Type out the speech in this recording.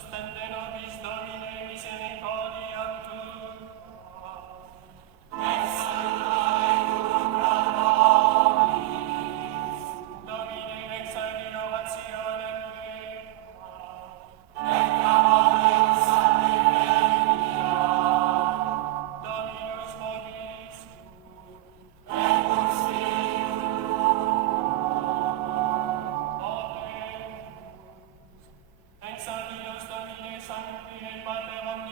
Stende nobis Sancti et Pater